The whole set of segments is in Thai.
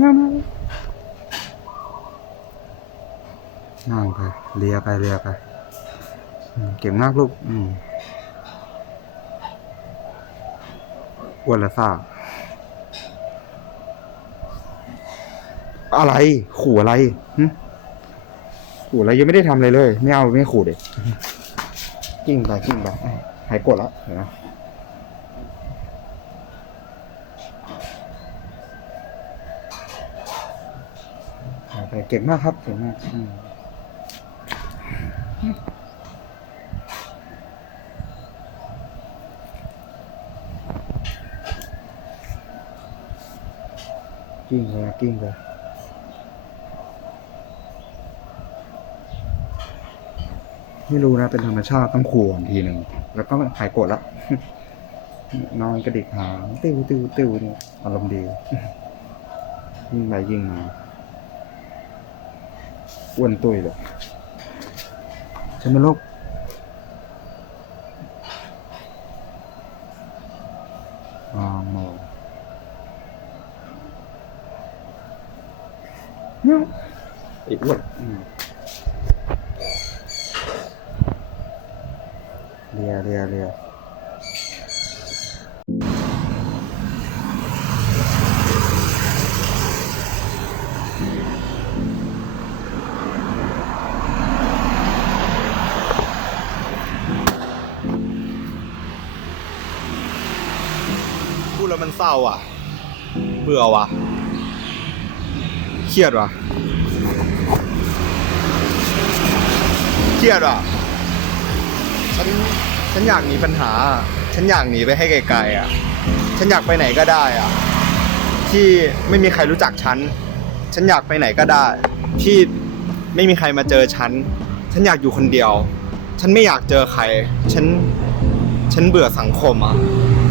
นั่งนั่งนั่งไปเลียไปเลียไปเก่งมากลูกอืมอ้วนละซ่าอะไร ขู่อะไรขู่อะไรยังไม่ได้ทำอะไรเลย ไม่เอาไม่ขู่เด็กกิ้งไปกิ้งไปหายกดแล้วเห็นไหมหายไปเก่งมากครับเก่งมากกิ้งไปกิ้งไปไม่รู้นะเป็นธรรมชาติต้องขู่ก่อนทีหนึ่งแล้วก็หายโกรธละนอนกระดิกหางติ้วติ้วติ้วเนี่ยอารมณ์ดียิ่งไปยิ่งมา อ้วนตุ้ยเลยใช่ไหมลูกอ่ามองเนี่ยไอ้อ้วนเลียเลียเลีย พูดแล้วมันเศ ร้าอะ เบื่อว่ะ เครียดว่ะ เครียดว่ะ ฉัน ฉันอยากหนีปัญหา ฉันอยากหนีไปให้ไกลๆอะ ฉันอยากไปไหนก็ได้อะ ที่ไม่มีใครรู้จักฉัน ฉันอยากไปไหนก็ได้ ที่ไม่มีใครมาเจอฉัน ฉันอยากอยู่คนเดียว ฉันไม่อยากเจอใคร ฉัน ฉันเบื่อสังคมอะ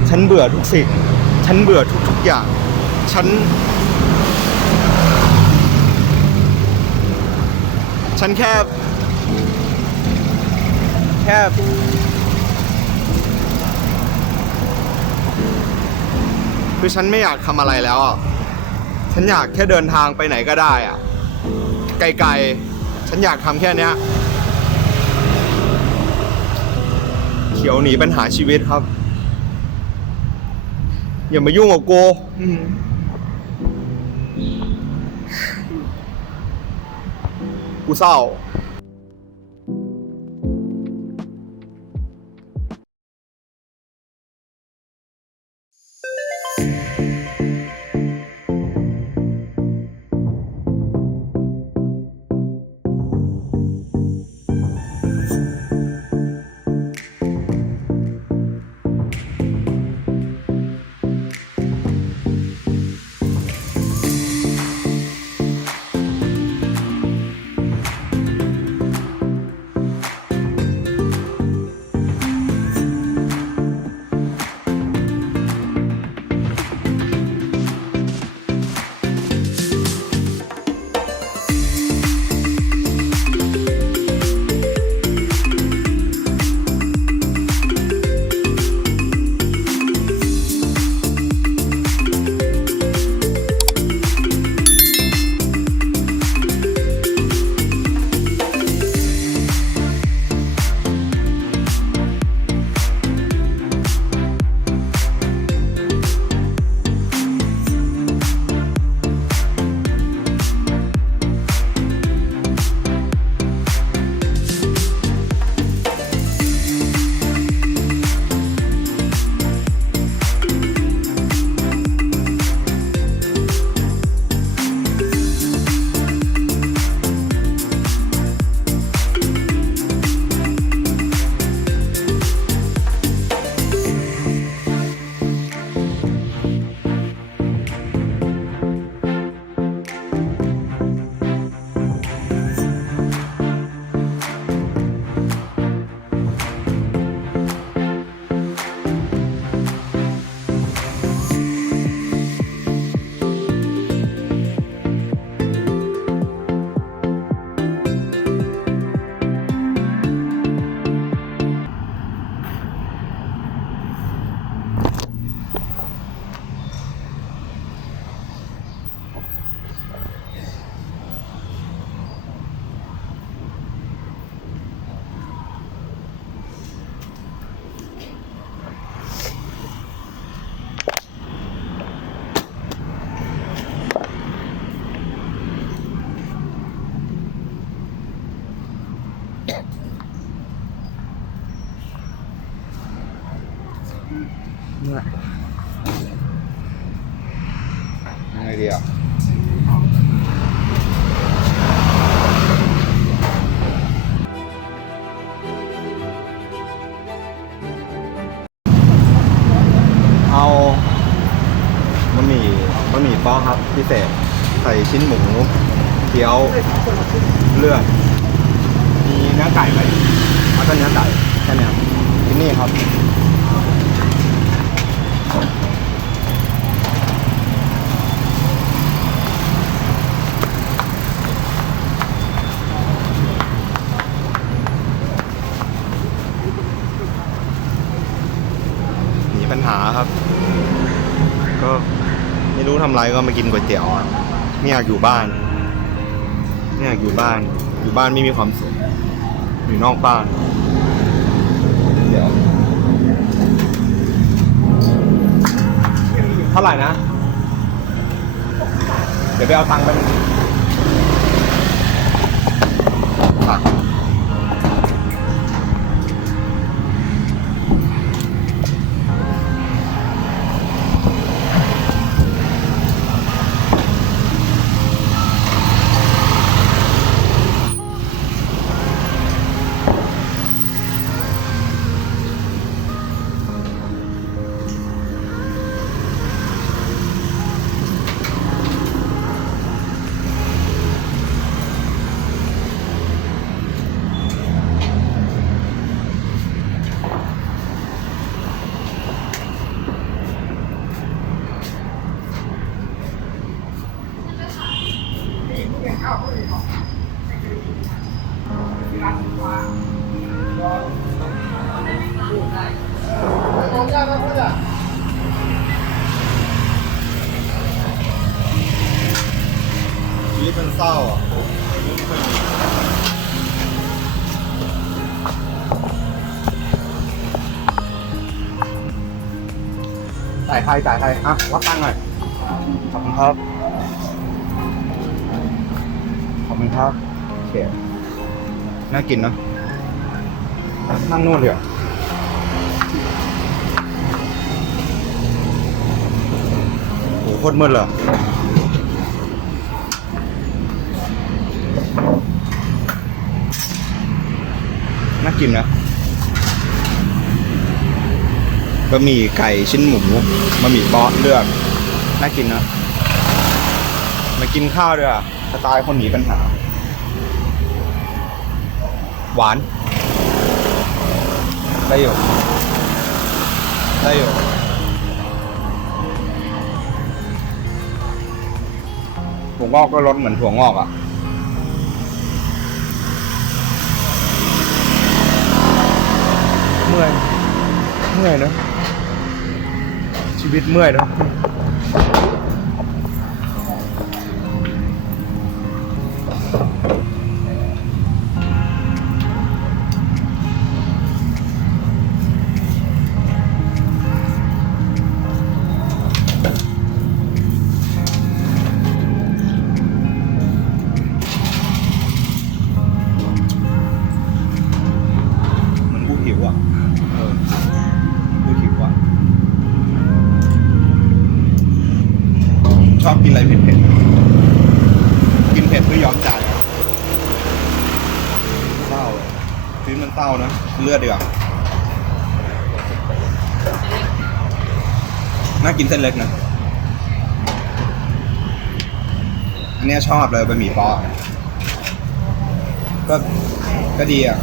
ฉันเบื่อทุกสิ่ง ฉันเบื่อทุกๆอย่าง ฉัน ฉันแค่ แค่คือฉันไม่อยากทำอะไรแล้วอะ ฉันอยากแค่เดินทางไปไหนก็ได้อะ ไกลๆ ฉันอยากทำแค่เนี้ย เขียวหนีปัญหาชีวิตครับ อย่ามายุ่งกับกูอืมกูเศร้า เนื้อไก่ไหมแล้วก็เนื้อไก่แค่เนี้ยครับที่นี่ครับ หนีปัญหาครับ ก็ไม่รู้ทำไรก็มากินก๋วยเตี๋ยวอะไม่อยากอยู่บ้านไม่อยากอยู่บ้าน อยู่บ้านไม่มีความสุข อยู่นอกบ้านเดี๋ยวเท่าไหร่นะ เดี๋ยวไปเอาตังค์ไป เศร้าอะจ่ายใครจ่ายใครอะวัดตังค์หน่อย ขอบคุณครับ ขอบคุณครับโอเคน่ากินเนอะนั่งนู่นเลยเหรอโหโคตรมืดเลย น่ากินนะบะหมี่ไก่ชิ้นหมูบะหมี่เปาะเลือก น่ากินนะมากินข้าวด้วยอะสไตล์คนหนีปัญหา หวาน ได้อยู่ ได้อยู่ถั่วงอกก็รสเหมือนถั่วงอกอะ เมื่อย เมื่อยเนอะชีวิตเมื่อยเนอะ กินเส้นเล็กนะ อันเนี้ยชอบเลยบะหมี่ปอก็ก็ดีอะ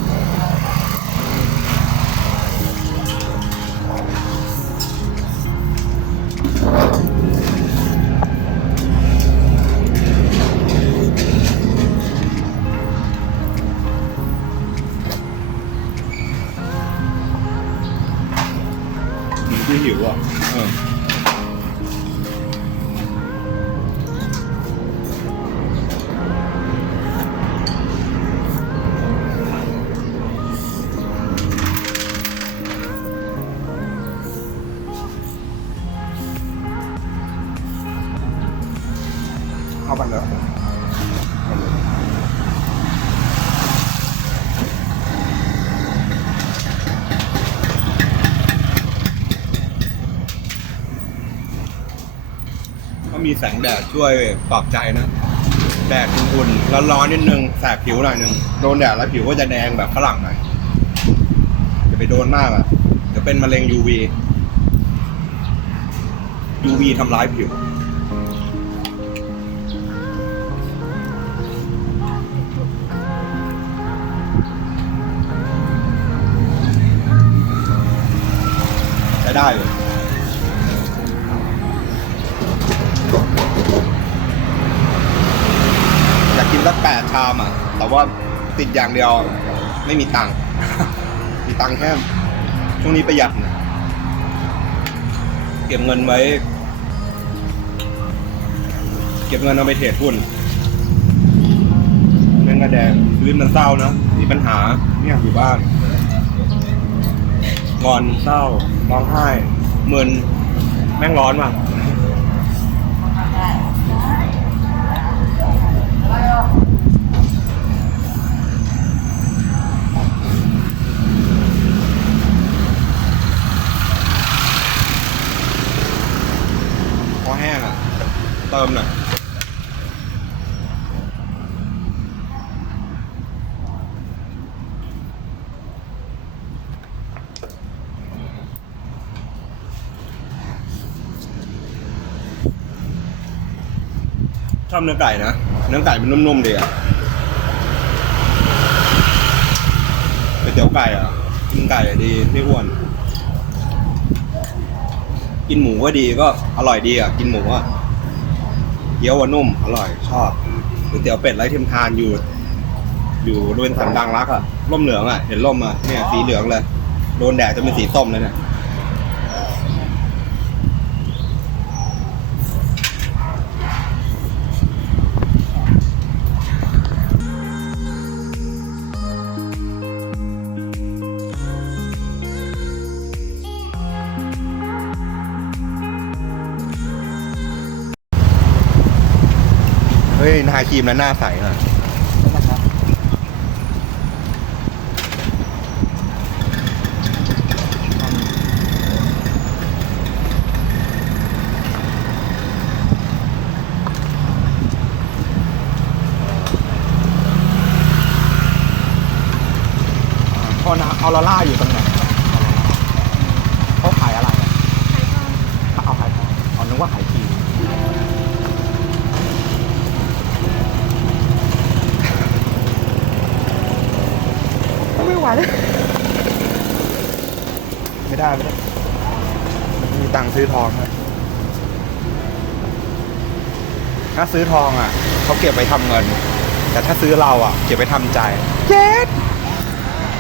มีแสงแดดช่วยปลอบใจนะ แดดอุ่นๆร้อนๆนิดนึงแสบผิวหน่อยนึง โดนแดดแล้วผิวก็จะแดงแบบฝรั่งหน่อยอย่าไปโดนมากอะเดี๋ยวเป็นมะเร็ง UV UV ทำร้ายผิวใช้ได้เลย สักแปดชามอะ แต่ว่าติดอย่างเดียวไม่มีตังค์ มีตังค์แค่ช่วงนี้ประหยัดนะเก็บเงินไว้ เก็บเงินเอาไปเทรดหุ้นเงินกระแดงชีวิตมันเศร้านะมีปัญหาเนี่ยอยู่บ้านงอนเศร้าร้องไห้เมึนแม่งร้อนว่ะพอแห้งอะ เติมหน่อยชอบเนื้อไก่นะ เนื้อไก่มันนุ่มๆดีอะก๋วยเตี๋ยวไก่อะกินไก่ดีไม่อ้วน กินหมูก็ดีก็อร่อยดีอะกินหมูอะ เกี๊ยวนุ่มอร่อยชอบก๋วยเตี๋ยวเป็ดไร้เทียมทานอยู่ อยู่บริเวณสันดังรักอะร่มเหลืองอะเห็นร่มอะเนี่ยสีเหลืองเลย โดนแดดจะเป็นสีส้มเลยเนี่ย ฮ้ยทาครีมแล้วหน้าใสหน่อยพอนเอาลาล่าอยู่ตรง ไม่ไหวไม่ได้ไม่ได้ไม่มีตังค์ซื้อทองครับถ้าซื้อทองอะเขาเก็บไปทำเงิน แต่ถ้าซื้อเราอะ เก็บไปทำใจเจ็ด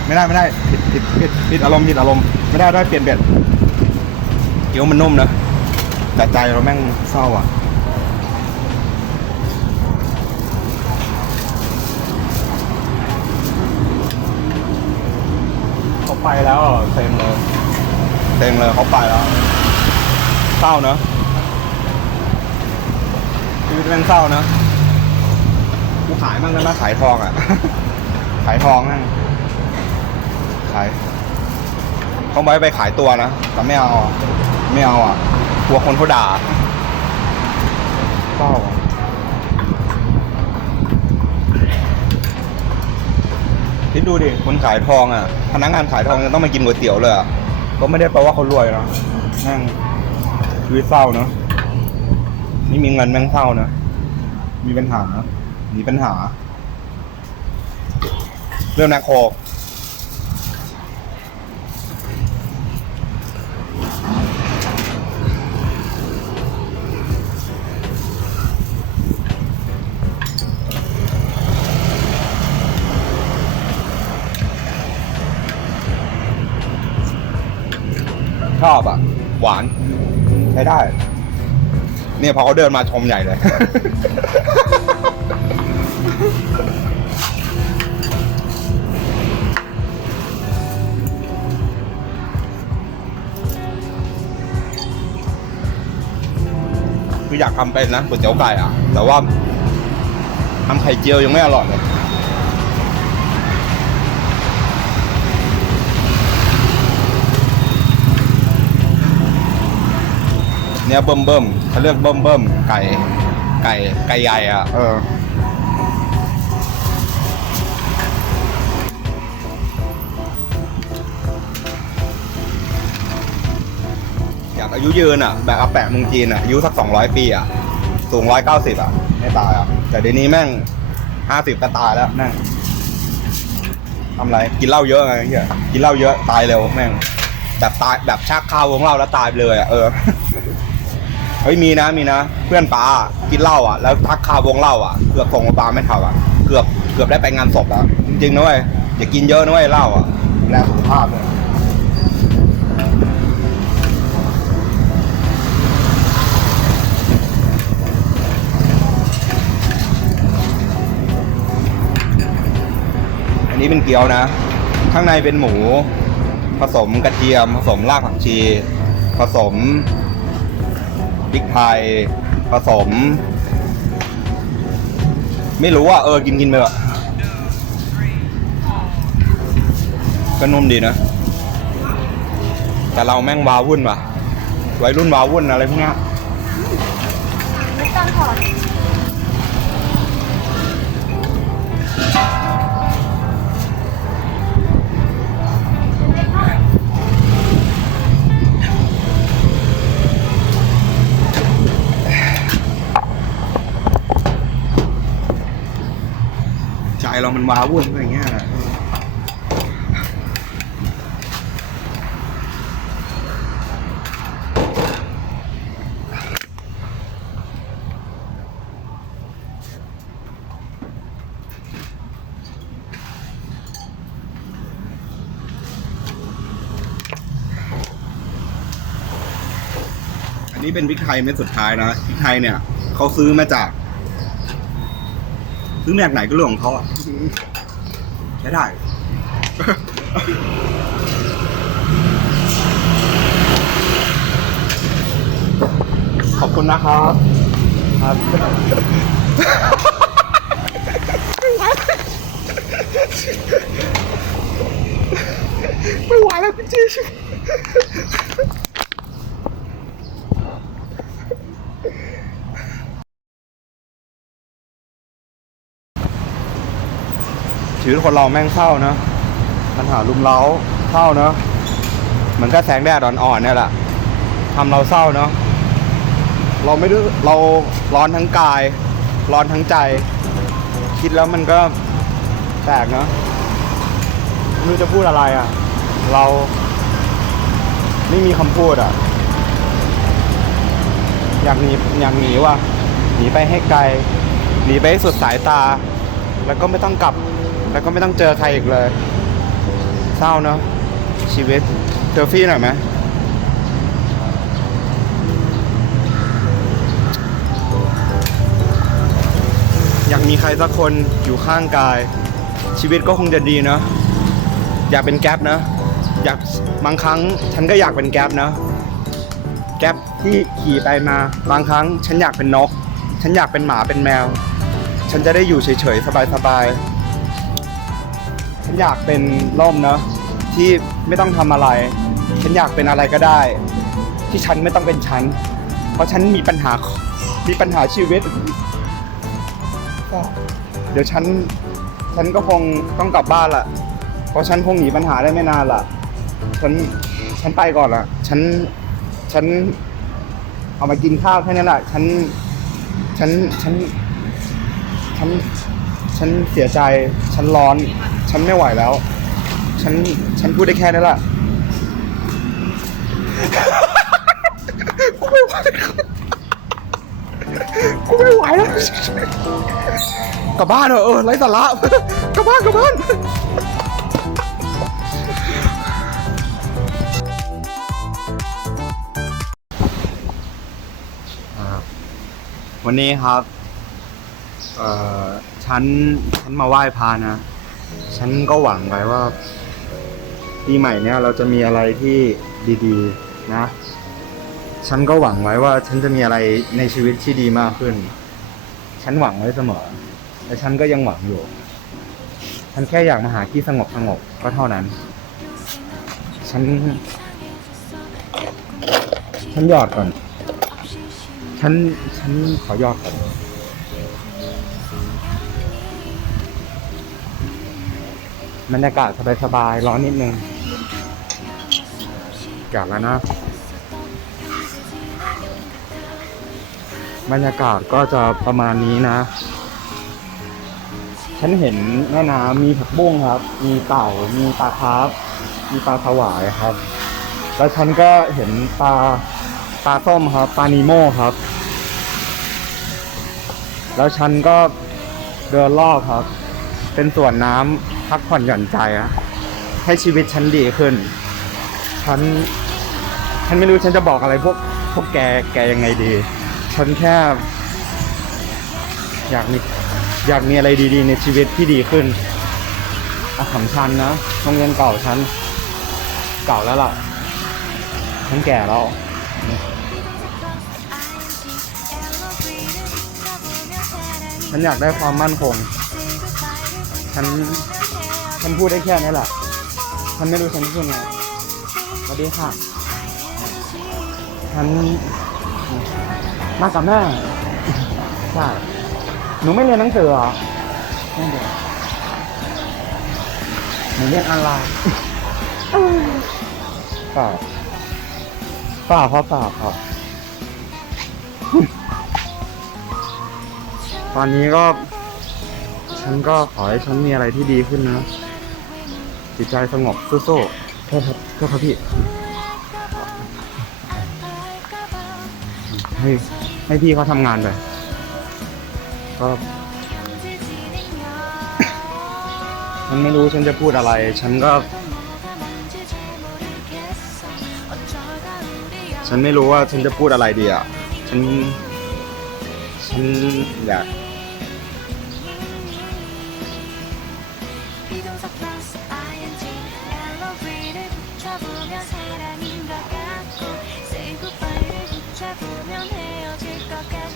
ไม่ได้ไม่ได้ผิดผิดผิดผิดอารมณ์ผิดอารมณ์ไม่ได้ได้เปลี่ยนเปลี่ยนเกี๊ยวมันนุ่มนะแต่ใจเราแม่งเศร้าอะ ไปแล้วอะเซ็งเลยเซ็งเลยเขาไปแล้วเศร้าเนอะชีวิตแม่งเศร้าเนอะกูขายมั่งได้ไหมขายทองอะ ขายทองนั่งขายเขาไว้ไปขายตัวนะแต่ไม่เอาอะไม่เอาอะกลัวคนเขาด่าเศร้าอะ คิดดูดิคนขายทองอะ พนักงานขายทองจะต้องมากินก๋วยเตี๋ยวเลยอะก็ไม่ได้แปลว่าเขารวยนะนั่งชีวิตเศร้าเนาะไม่มีเงินแม่งเศร้านะมีปัญหามีปัญหา เรื่องนักโค ชอบอะ หวาน ใช้ได้ เนี่ยพอเขาเดินมาชมใหญ่เลย คืออยากทำเป็นนะก๋วยเตี๋ยวไก่อะ แต่ว่าทำไข่เจียวยังไม่อร่อยเลย เนี่ยเบิ่มเบิ่มเขาเรียกเบิ่มเบิ่มไก่ ไก่ ไก่ใหญ่อะ เออ อยากอายุยืนอะ แบบอาแปะเมืองจีนอะ อายุสักสองร้อยปีอะ สูงร้อยเก้าสิบอะ ไม่ตายอะ แต่เดี๋ยวนี้แม่งห้าสิบก็ตายแล้วแม่งทำไร กินเหล้าเยอะไงเฮียกินเหล้าเยอะ ตายเร็วแม่ง แบบตายแบบชักคาวงเหล้าแล้วตายไปเลยอะ เออ เฮ้ยมีนะมีนะ เพื่อนป้ากินเหล้าอะแล้วทักคาวงเหล้าอะเกือบส่งโรงพยาบาลไม่ทันอะเกือบเกือบได้ไปงานศพแล้วจริงๆนะเว้ยอย่ากินเยอะนะเว้ยเหล้าอะดูแลสุขภาพเลยอันนี้เป็นเกี๊ยวนะ ข้างในเป็นหมู ผสมกระเทียม ผสมรากผักชี ผสม พริกไทยผสม ไม่รู้ว่าเออกินกินไปเถอะก็นุ่มดีนะ แต่เราแม่งวาวุ่นว่ะ วัยรุ่นวาวุ่นอะไรพวกเนี้ ใจเรามันวาวุ่นอะไรอย่างเงี้ยแหละอันนี้เป็นพริกไทยเม็ดสุดท้ายนะพริกไทยเนี่ยเขาซื้อมาจาก ซื้อมาจากไหนก็เรื่องของเขาอะใช้ได้ ขอบคุณนะครับ ครับไม่ไหวแล้วจริงชี วิตคนเราแม่งเศร้านะปัญหาลุมเล้าเศร้าเนอะเหมือนกับแสงแดดอ่อนๆเนี่ยแหละทำเราเศร้าเนอะเราไม่ได้เราร้อนทั้งกาย ร้อนทั้งใจ คิดแล้วมันก็แปลกเนอะไม่รู้จะพูดอะไรอะ เราไม่มีคำพูดอะ อยากหนีอยากหนีว่ะหนีไปให้ไกล หนีไปให้สุดสายตา แล้วก็ไม่ต้องกลับ แล้วก็ไม่ต้องเจอใครอีกเลย เศร้าเนอะชีวิตเซลฟี่หน่อยไหมอยากมีใครสักคนอยู่ข้างกาย ชีวิตก็คงจะดีเนอะอยากเป็นแก๊ปนะอยากบางครั้งฉันก็อยากเป็นแก๊ปนะแก๊ปที่ขี่ไปมา บางครั้งฉันอยากเป็นนก ฉันอยากเป็นหมาเป็นแมว ฉันจะได้อยู่เฉยๆ สบายๆ ฉันอยากเป็นร่มเนอะที่ไม่ต้องทำอะไร ฉันอยากเป็นอะไรก็ได้ ที่ฉันไม่ต้องเป็นฉัน เพราะฉันมีปัญหามีปัญหาชีวิต เดี๋ยวฉันฉันก็คงต้องกลับบ้านละเพราะฉันคงหนีปัญหาได้ไม่นานละฉันฉันไปก่อนละฉันฉันเอามากินข้าวแค่นั้นแหละฉันฉันฉันฉัน ฉันเสียใจ ฉันร้อน ฉันไม่ไหวแล้ว ฉัน ฉันพูดได้แค่นั้แหละกูไม่ไหวกูไม่ไหวแล้ว กลับบ้านเถอะเออไร้สาระกลับบ้านกลับบ้านวันนี้ครับ เอ่อฉันฉันมาไหว้พระนะ ฉันก็หวังไว้ว่าปีใหม่เนี้ยเราจะมีอะไรที่ดีๆนะ ฉันก็หวังไว้ว่า ฉันจะมีอะไรในชีวิตที่ดีมากขึ้น ฉันหวังไว้เสมอแต่ฉันก็ยังหวังอยู่ ฉันแค่อยากมาหาที่สงบสงบก็เท่านั้น ฉัน ฉันหยอดก่อน ฉัน ฉันขอยอดก่อน บรรยากาศสบายๆร้อนนิดนึงกลับแล้วนะ บรรยากาศก็จะประมาณนี้นะ ฉันเห็นแม่น้ำมีผักบุ้งครับ มีเต่า มีปลาคาร์ฟมีปลาสวายครับ แล้วฉันก็เห็นปลาปลาส้มครับ ปลานีโมครับ แล้วฉันก็เดินรอบครับ เป็นส่วนน้ำ พักผ่อนหย่อนใจอะให้ชีวิตฉันดีขึ้น ฉัน ฉันไม่รู้ฉันจะบอกอะไรพวกพวกแกแกยังไงดี ฉันแค่ อยากมีอยากมีอะไรดีๆ ในชีวิตที่ดีขึ้นอะของฉันนะโรงเรียนเก่าฉัน เก่าแล้วล่ะ ฉันแก่แล้วฉันอยากได้ความมั่นคง ฉัน ฉันพูดได้แค่นี้แหละฉันไม่รู้ฉันพูดไงสวัสดีค่ะฉันมากับแม่ใช่หนูไม่เรียนหนังสือเหรอไม่เรียนหนูเรียนออนไลน์เปล่าเปล่าครับเปล่าครับตอนนี้ก็ ฉันก็ขอให้ฉันมีอะไรที่ดีขึ้นนะ จิตใจสงบสู้ๆโทษครับโทษครับพี่ ให้ให้พี่เขาทำงานไปก็ฉันไม่รู้ฉันจะพูดอะไร ฉันก็ ฉันไม่รู้ว่าฉันจะพูดอะไรดีอะ ฉัน ฉันอยาก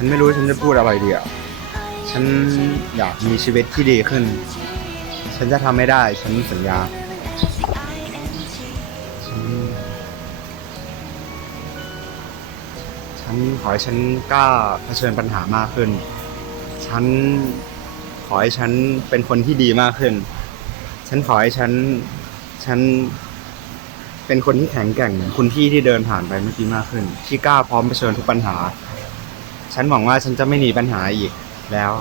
ฉันไม่รู้ฉันจะพูดอะไรดีอะฉันอยากมีชีวิตที่ดีขึ้น ฉันจะทำไม่ได้ ฉันสัญญาฉันฉันขอให้ฉันกล้าเผชิญปัญหามากขึ้น ฉันขอให้ฉันเป็นคนที่ดีมากขึ้น ฉันขอให้ฉัน ฉันเป็นคนที่แข็งแกร่งเหมือนคุณพี่ที่เดินผ่านไปเมื่อกี้มากขึ้น ที่กล้าพร้อมเผชิญทุกปัญหา ฉันหวังว่าฉันจะไม่หนีปัญหาอีกแล้ว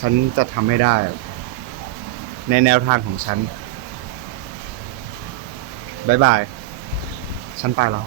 ฉันจะทำให้ได้ ในแนวทางของฉันบายบาย ฉันไปแล้ว